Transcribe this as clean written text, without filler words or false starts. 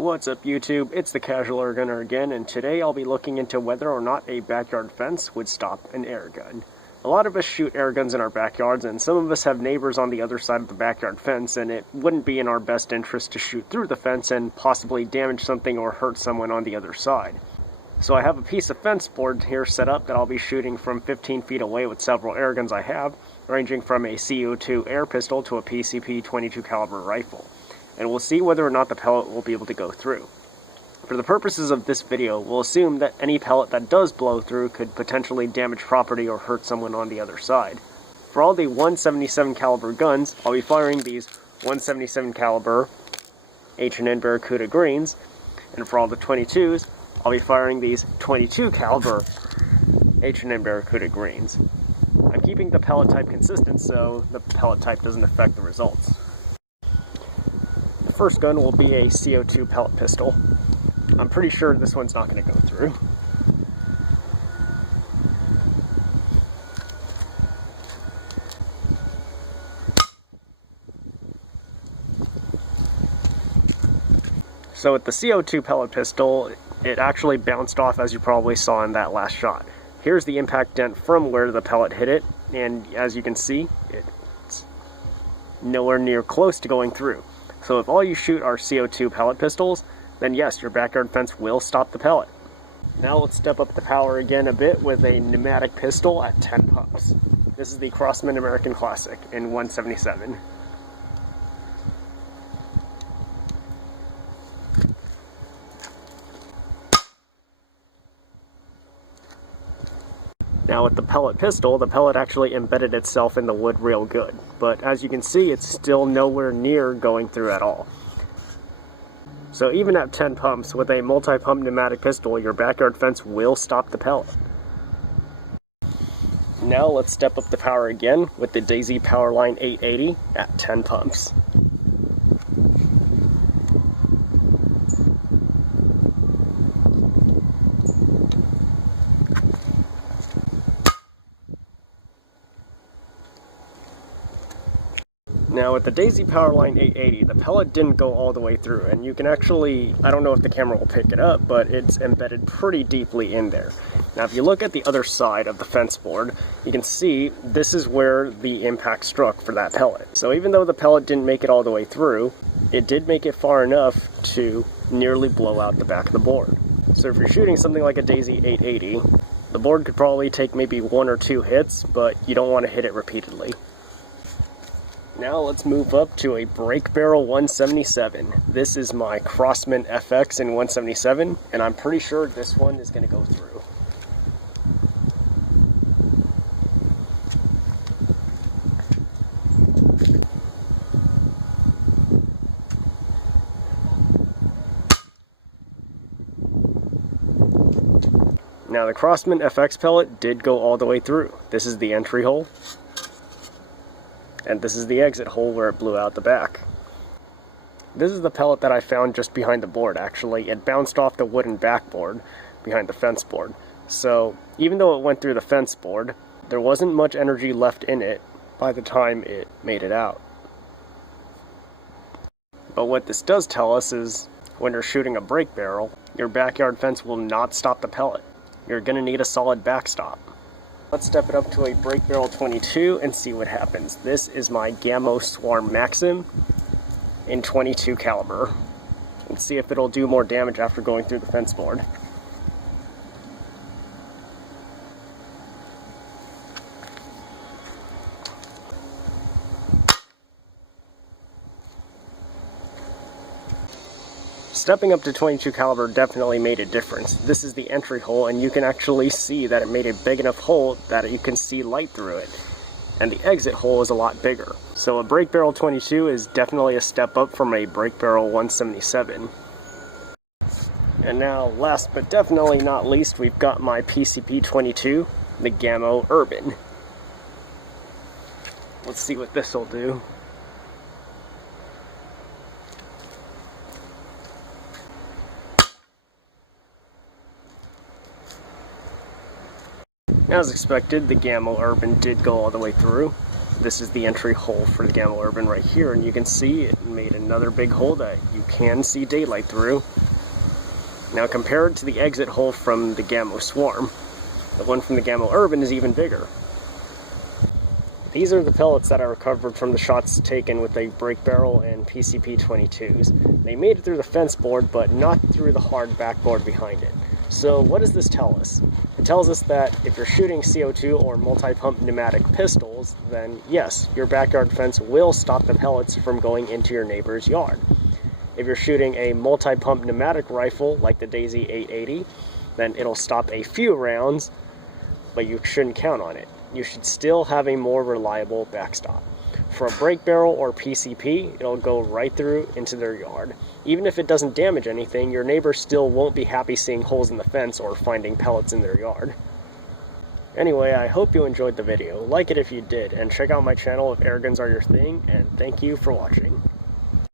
What's up YouTube, it's the Casual Air Gunner again, and today I'll be looking into whether or not a backyard fence would stop an air gun. A lot of us shoot air guns in our backyards, and some of us have neighbors on the other side of the backyard fence, and it wouldn't be in our best interest to shoot through the fence and possibly damage something or hurt someone on the other side. So I have a piece of fence board here set up that I'll be shooting from 15 feet away with several air guns I have, ranging from a CO2 air pistol to a PCP 22 caliber rifle. And we'll see whether or not the pellet will be able to go through. For the purposes of this video, we'll assume that any pellet that does blow through could potentially damage property or hurt someone on the other side. For all the 177 caliber guns, I'll be firing these 177 caliber H&N Barracuda greens, and for all the 22s, I'll be firing these 22 caliber H&N Barracuda greens. I'm keeping the pellet type consistent so the pellet type doesn't affect the results. The first gun will be a CO2 pellet pistol. I'm pretty sure this one's not going to go through. So with the CO2 pellet pistol, it actually bounced off, as you probably saw in that last shot. Here's the impact dent from where the pellet hit it, and as you can see, it's nowhere near close to going through. So if all you shoot are CO2 pellet pistols, then yes, your backyard fence will stop the pellet. Now let's step up the power again a bit with a pneumatic pistol at 10 pumps. This is the Crosman American Classic in 177. Now with the pellet pistol, the pellet actually embedded itself in the wood real good, but as you can see, it's still nowhere near going through at all. So even at 10 pumps, with a multi-pump pneumatic pistol, your backyard fence will stop the pellet. Now let's step up the power again with the Daisy Powerline 880 at 10 pumps. Now with the Daisy Powerline 880, the pellet didn't go all the way through, and you can actually, I don't know if the camera will pick it up, but it's embedded pretty deeply in there. Now if you look at the other side of the fence board, you can see this is where the impact struck for that pellet. So even though the pellet didn't make it all the way through, it did make it far enough to nearly blow out the back of the board. So if you're shooting something like a Daisy 880, the board could probably take maybe 1 or 2 hits, but you don't want to hit it repeatedly. Now let's move up to a break barrel 177. This is my Crosman FX in 177, and I'm pretty sure this one is going to go through. Now the Crosman FX pellet did go all the way through. This is the entry hole. And this is the exit hole where it blew out the back. This is the pellet that I found just behind the board, actually. It bounced off the wooden backboard behind the fence board. So even though it went through the fence board, there wasn't much energy left in it by the time it made it out. But what this does tell us is when you're shooting a break barrel, your backyard fence will not stop the pellet. You're going to need a solid backstop. Let's step it up to a break barrel 22 and see what happens. This is my Gamo Swarm Maxxim in 22 caliber. Let's see if it'll do more damage after going through the fence board. Stepping up to 22 caliber definitely made a difference. This is the entry hole, and you can actually see that it made a big enough hole that you can see light through it. And the exit hole is a lot bigger. So a break barrel 22 is definitely a step up from a break barrel 177. And now, last but definitely not least, we've got my PCP 22, the Gamo Urban. Let's see what this will do. As expected, the Gamo Urban did go all the way through. this is the entry hole for the Gamo Urban right here, and you can see it made another big hole that you can see daylight through. Now compared to the exit hole from the Gamo Swarm, the one from the Gamo Urban is even bigger. These are the pellets that I recovered from the shots taken with a brake barrel and PCP 22s. They made it through the fence board, but not through the hard backboard behind it. So what does this tell us? It tells us that if you're shooting CO2 or multi-pump pneumatic pistols, then yes, your backyard fence will stop the pellets from going into your neighbor's yard. If you're shooting a multi-pump pneumatic rifle like the Daisy 880, then it'll stop a few rounds, but you shouldn't count on it. You should still have a more reliable backstop. For a brake barrel or PCP, it'll go right through into their yard. Even if it doesn't damage anything, your neighbor still won't be happy seeing holes in the fence or finding pellets in their yard. Anyway, I hope you enjoyed the video. Like it if you did, and check out my channel if airguns are your thing, and thank you for watching.